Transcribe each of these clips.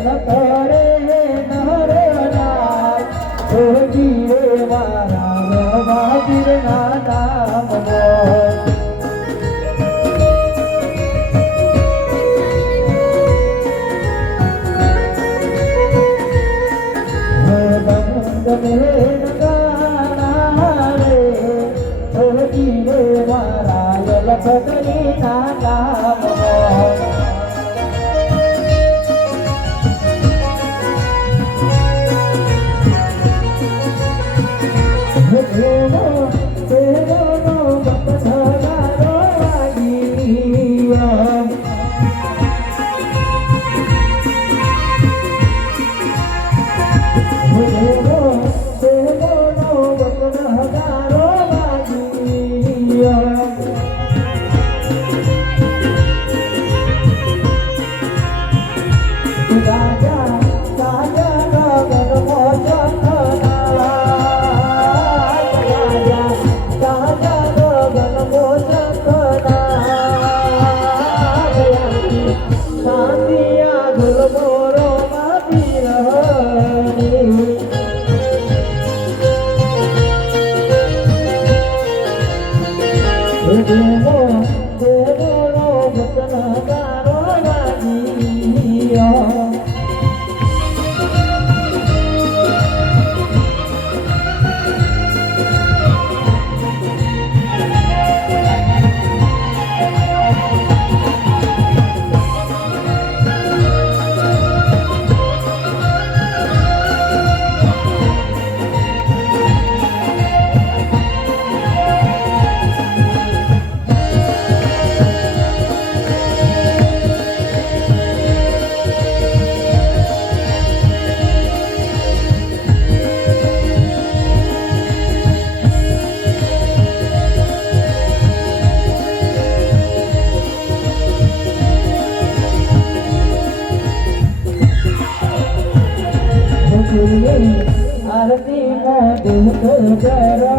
ભજન કરે નરનાથ જોગી રે મારા મહાવીરના નામ ભગની ના નામ આરતી માં દુઃખ જરા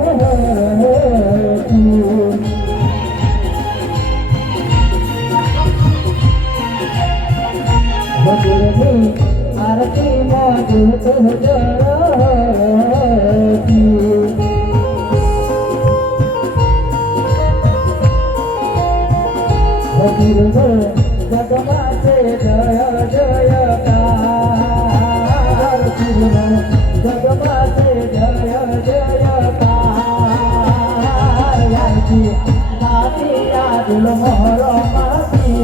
આરતી માં દુઃખ જગમાં છે જય જયકાર જગમાં છે જય જયકાર નાથી યાદુલ મોરો માતી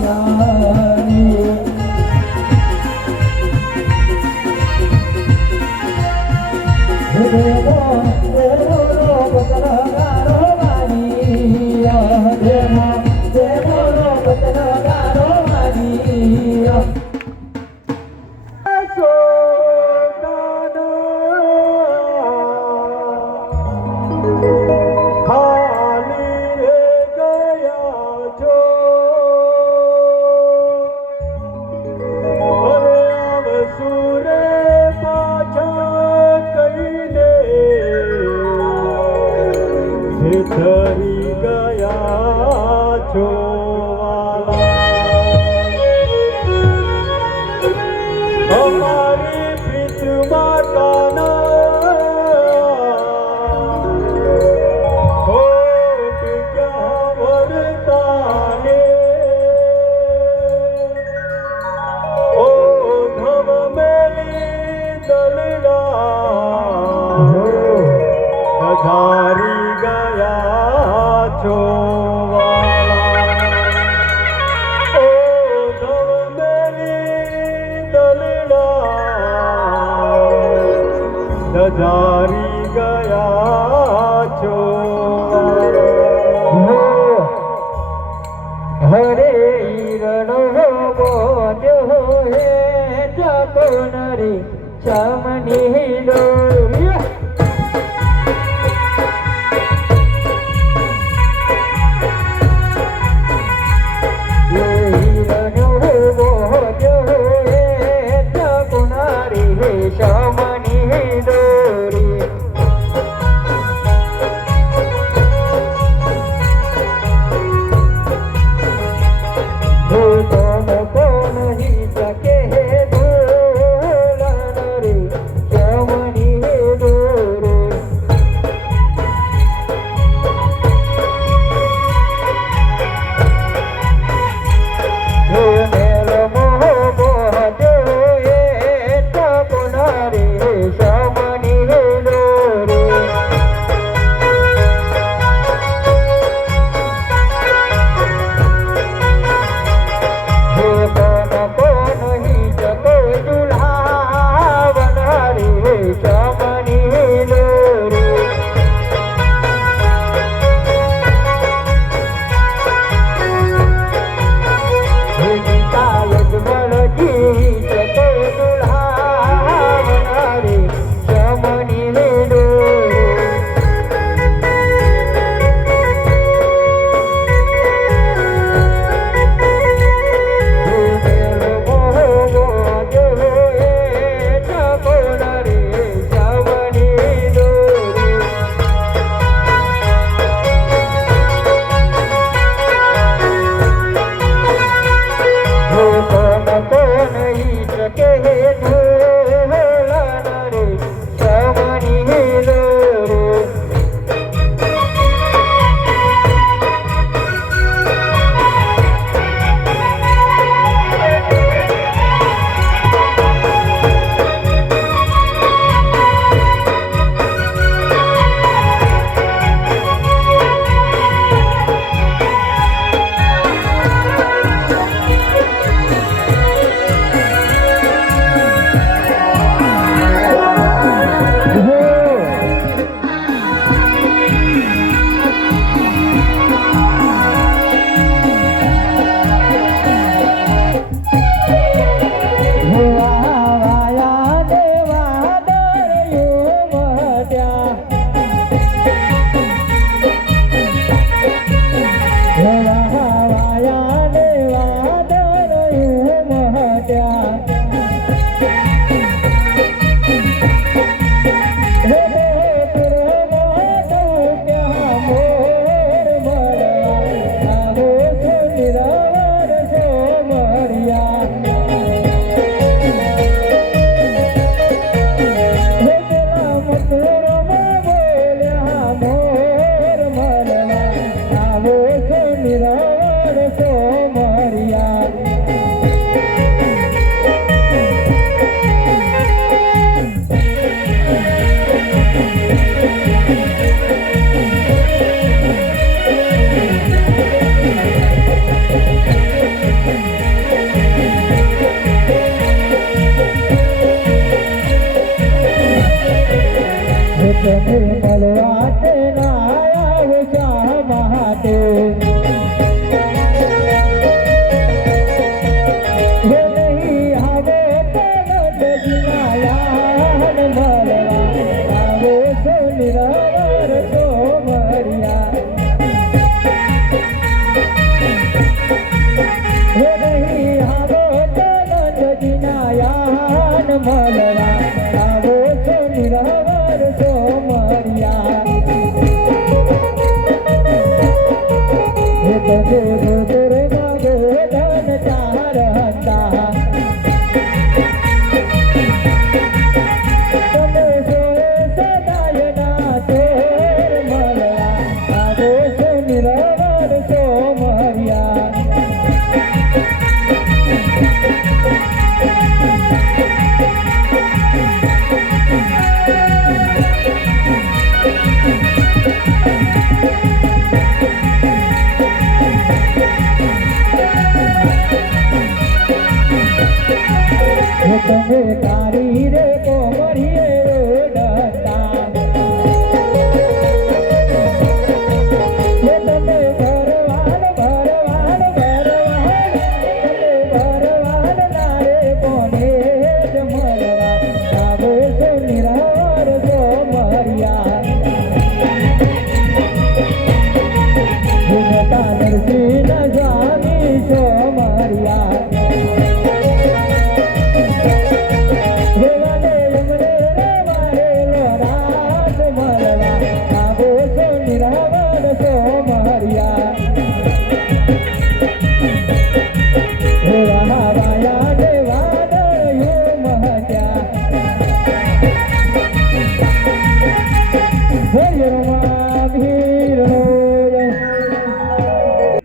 દેવો દેવો બતનગારો મારી દેવો દેવો બતનગારો મારી ધરી ગયા છો અમારી પ્રીત માતાના ખોટ ક્યાં વરતાને ઓ ધમ મેલી દલડા ધારી ગયા છો ઓ ધમ મેલી દલડા ધારી ગયા છો હરે રણ બોજો હે જગનરી ચમની ડોરિયા કે ઢોલણ રે ચમની લો રે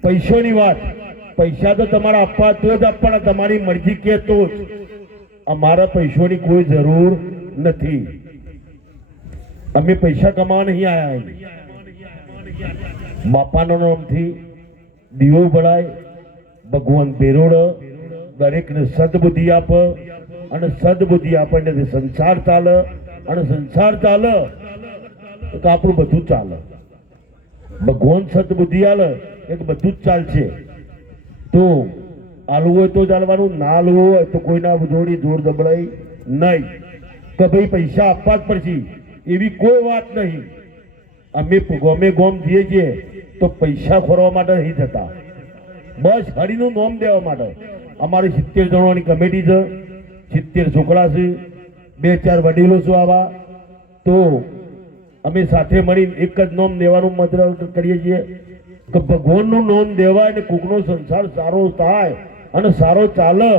પૈસાની વાત, પૈસા તો તમારા આપવા તો જ આપવાના, તમારી મરજી કે તો જ. અમારા પૈસાની કોઈ જરૂર નથી. અમે પૈસા કમાવા નહીં આયા. બાપાના નામથી દીવો બળાય, ભગવાન બેરોડ દરેકને સદબુદ્ધિ આપ, અને સદબુદ્ધિ આપણને સંસાર ચાલે, અને સંસાર ચાલે તો આપણું બધું ચાલે. ભગવાન સદબુદ્ધિ આલે એટલે બધું જ ચાલશે. તો આલવું હોય તો ચાલવાનું, ના આલવું હોય તો કોઈના જોડી જોર દબડાઈ નહીં કે ભાઈ પૈસા આપવા જ પડશે, એવી કોઈ વાત નહીં. અમે ગમે ગોમ જઈએ છીએ તો પૈસા ખોરવા માટે નહીં જતા, બસ હરિનું નામ દેવા માટે. અમારી 70 જણોની કમિટી છે, 70 છોકરા છે, 2-4 વડીલો છો આવા. તો અમે સાથે મળીને એક જ નામ દેવાનું મતલબ કરીએ છીએ કે ભગવાનનું નામ દેવાય ને કોકનો સંસાર સારો થાય અને સારો ચાલે,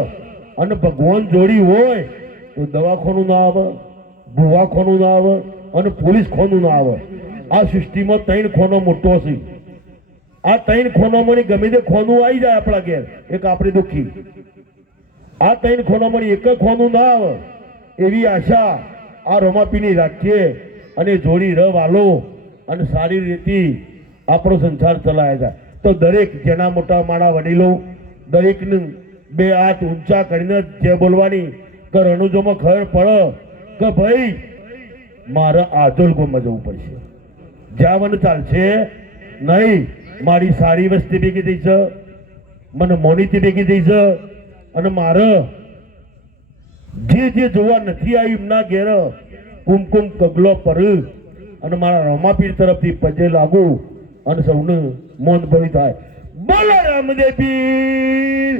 અને ભગવાન જોડી હોય તો દવાખાનું ના આવે, ભૂવાખાનું ના આવે અને પોલીસ ખાનું ના આવે. આ સૃષ્ટિમાં 3 ખાનો મોટો છે. આ 3 ખાનામાંની ગમે તે ખાનું આવી જાય આપણા ઘેર, એક આપણે દુઃખી. આ 3 ખાનામાંની એક ખાનું ના આવે એવી આશા આ રમાપીની રાખીએ અને જોડી રવાલો અને સારી રીતે આપણો સંસાર ચલાવે છે. તો દરેક જેના મોટા માણા વડીલો દરેકને 2 હાથ ઊંચા કરીને જે બોલવાની કે રણુજોમાં ખબર પડે કે ભાઈ મારે આધોલ ગોમાં જવું પડશે. જ્યાં મને ચાલશે નહીં. મારી સારી વસ્તી ભેગી થઈ છે, મને મોનીથી ભેગી થઈ છે અને મારે જે જોવા નથી આવ્યું એમના ઘેર કુમકુમ કગલો પર અને મારા રમાપીર તરફથી પજે લાગુ અને સૌને મોન ભરી થાય. બોલો રામદેવ પીર.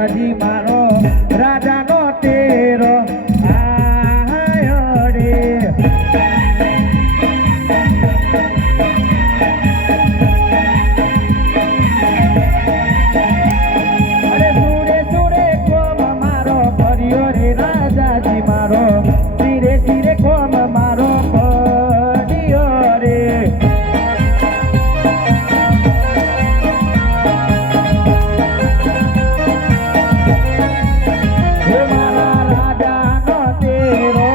ધનજી મારો રાજાનો તેરો આયો રે. અરે સુરે સુરે કોમ મારો ભર્યો રે રાજાજી મારો ધીરે ધીરે કોમ મારો ભર્યો રે. હે મારા રાજાનો તેરો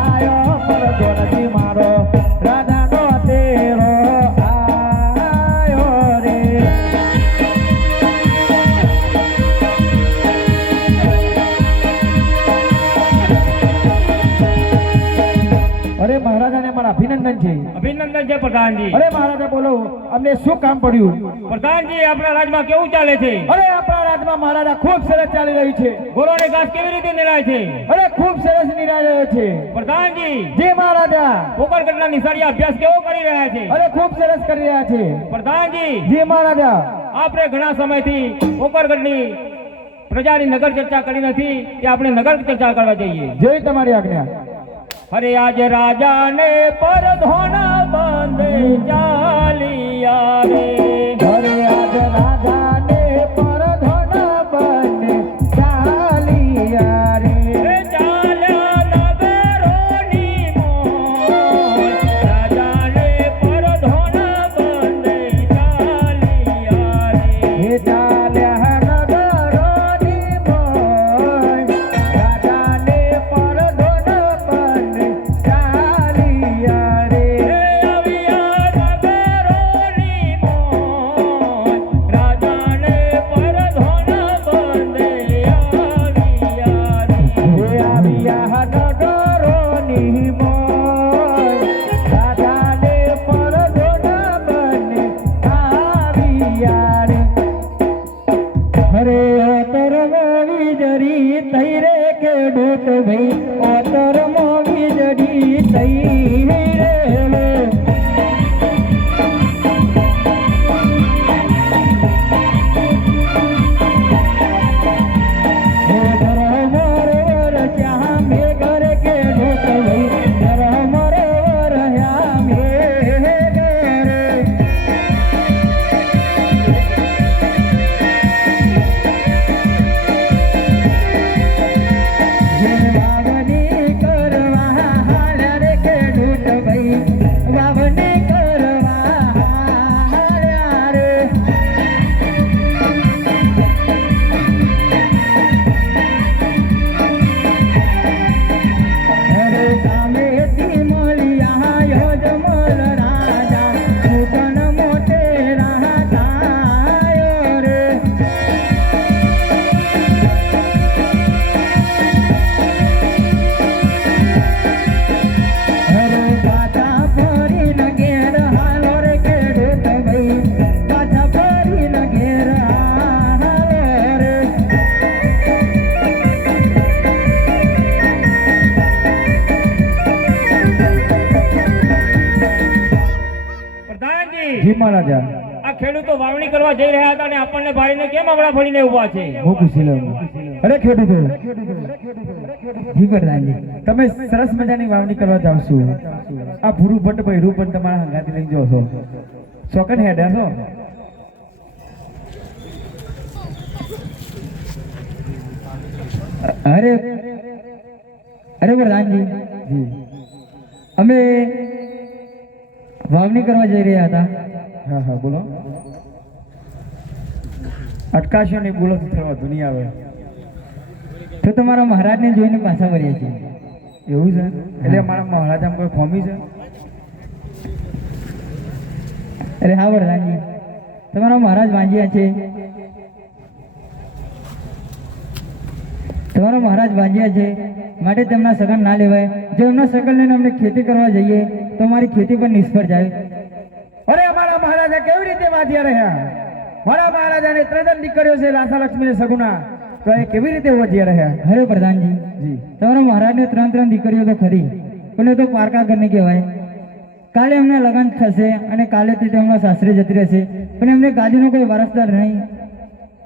આયો પરજો નથી મારો રાજાનો તેરો આયો રે. અરે મહારાજાને મારા અભિનંદન છે. અભિનંદન છે પ્રધાનજી. અરે મહારાજા બોલો અમને શું કામ પડ્યું? પ્રધાનજી આપણા રાજમાં કેવું ચાલે છે? અરે આપણા રાજમાં મહારાજા ખૂબ સરસ ચાલી રહ્યું છે. ગોરોને ઘાસ કેવી રીતે નિરાય છે? અરે ખૂબ સરસ નિરાય રહ્યો છે. પ્રધાનજી જી મહારાજા. પોકરગઢના નિશાળીયા અભ્યાસ કેવો કરી રહ્યા છે? અરે ખૂબ સરસ કરી રહ્યા છે. પ્રધાનજી જી મહારાજા. આપણે ઘણા સમયથી પોકરગઢની પ્રજાની નગર ચર્ચા કરી નથી કે આપણે નગર ચર્ચા કરવા જઈએ. જય તમારી આજ્ઞા. અરે આજ રાજાને પરધોના બાંધે ચાલિયા રે. અરે આજ રાજાને પરધોના બંને ચાલિયા રે. એ ચાલ્યા નગરોની મોજ, રાજાને પરધોના બાંધે ચાલિયા રે. હે ચાલ્યા નગરોની મોજ, રાજાને પરધોના બંને ચાલિયા રે. એ આવ્યા નગરોની મોજ, રાજાને પરધોના બાંધે આવ્યા રે. હે આવ્યા નગરોની મોજ, રાજાને પરધોના બંને આવ્યા રે. અરે ઓતર મોવી જરી તઈ રે ખેડૂત ભાઈ, ઓતર મોવી જરી તઈ રે. હે ધરમર વર શ્યામ હે ઘર ખેડૂત ભાઈ, ધરમર વર શ્યામ હે ઘર. વાવણી કરવા હાલ્યા રે ખેડૂત ભાઈ, વાવણી કરવા હાલ્યા રે. અરે સામેથી મળ્યા યજમલ રાજા, નૂતન મોટેરા થાય રે. અરે પાછા ફરીને ઘેર હાલો રે ખેડૂત ભાઈ, પાછા ફરીને ઘેર હાલો રે. પ્રધાનજી જી મહારાજા. આ ખેડૂતો વાવણી કરવા જઈ રહ્યા હતા અને આપણને ભાઈને કેમ આવડા ફરીને ઉભા છે? હું પૂછી લઉં. અરે ખેડૂતો. જી પ્રધાનજી. તમે સરસ મજાની વાવણી કરવા જાવ છો. આ ભૂરું ભટ્ટ ભૈરું પણ તમારા હંગાથી લઈને જાઓ છો. શોકન હેડ્યા છો. અરે અરે પ્રધાનજી. જી અમે વાવણી કરવા જઈ રહ્યા હતા. હા હા બોલો. અટકાશો નહીં, બોલો તો થોડો ધૂની આવે. તો તમારા મહારાજને જોઈને પાછા વળ્યા છીએ. એવું છે? એટલે મારા મહારાજ આમ કોઈ ખોમી છે? અરે હા વરદાનજી, તમારા મહારાજ વાંજ્યા છે. તમારા મહારાજ વાંજ્યા છે માટે તેમના સગન ના લેવાય. જો એમના સગન લઈને અમને ખેતી કરવા જઈએ તો અમારી ખેતી પણ નિષ્ફળ જાય. અરે અમારા મહારાજા કેવી રીતે વાંજ્યા રહ્યા? મારા મહારાજાને ત્રણ દીકરીઓ છે, લાસા લક્ષ્મી ને સગુણા, તો એ કેવી રીતે વાંજ્યા રહ્યા? અરે પ્રધાનજી જી, તમારા મહારાજને ત્રણ દીકરીઓ તો ખરી, પણ એ તો પારકા ઘરની કહેવાય. કાલે એમના લગ્ન થશે અને કાલેથી તેમના સાસરે જતી રહેશે, પણ એમને ગાદીનો કોઈ વારસદાર નહીં.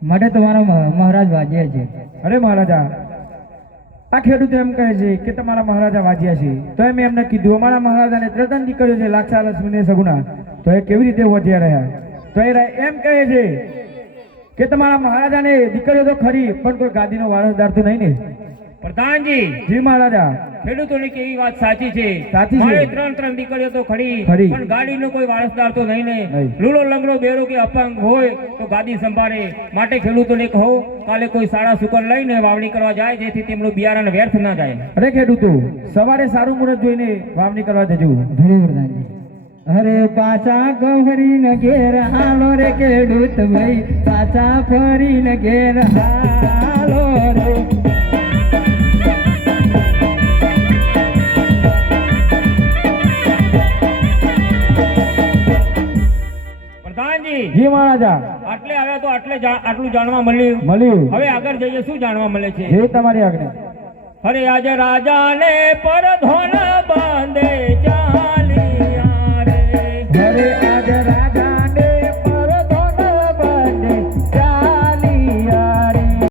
માટે તમારા મહારાજ વાજ્યા છે. અરે મહારાજા, આ ખેડૂત એમ કહે છે કે તમારા મહારાજા વાજ્યા છે, તો મેં એમને કીધું અમારા મહારાજાને 3 દીકરીઓ છે, લાક્ષા, લક્ષ્મી ને સગુણા, તો એ કેવી રીતે વાજ્યા રહ્યા? તો એ એમ કહે છે કે તમારા મહારાજાને દીકરીઓ તો ખરી, પણ કોઈ ગાદીનો વારસદાર તો નહીં ને. પ્રધાનજી, જી મહારાજા. ખેડૂતોની કેવી વાત સાચી છે. સાચી છે. મારે 3 દીકરીઓ તો ખરી, ખરી. પણ ગાડીનો કોઈ વારસદાર તો નહીં ને. નહીં. લૂલો લંગડો બેરો કે અપંગ હોય તો ગાદી સંભાળે. માટે ખેડૂતોને કહો કાલે કોઈ સારા શુકર લઈને વાવણી કરવા જાય, જેથી તેમનું બિયારણ વ્યર્થ ના જાય. અરે ખેડૂતો, સવારે સારું મુહૂર્ત જોઈને વાવણી કરવા જજો. ધણી પ્રધાનજી. અરે પાછા ગૌરીને ઘેર હાલો રે ખેડૂત ભાઈ, પાછા ફરીને ઘેર હાલો રે. પ્રધાનજી, જી મહારાજા. આટલે આવ્યા તો આટલું જાણવા મળ્યું. મળ્યું. હવે આગળ જઈએ શું જાણવા મળે છે? જે તમારી આજ્ઞા. અરે આજે રાજાને પર ધોન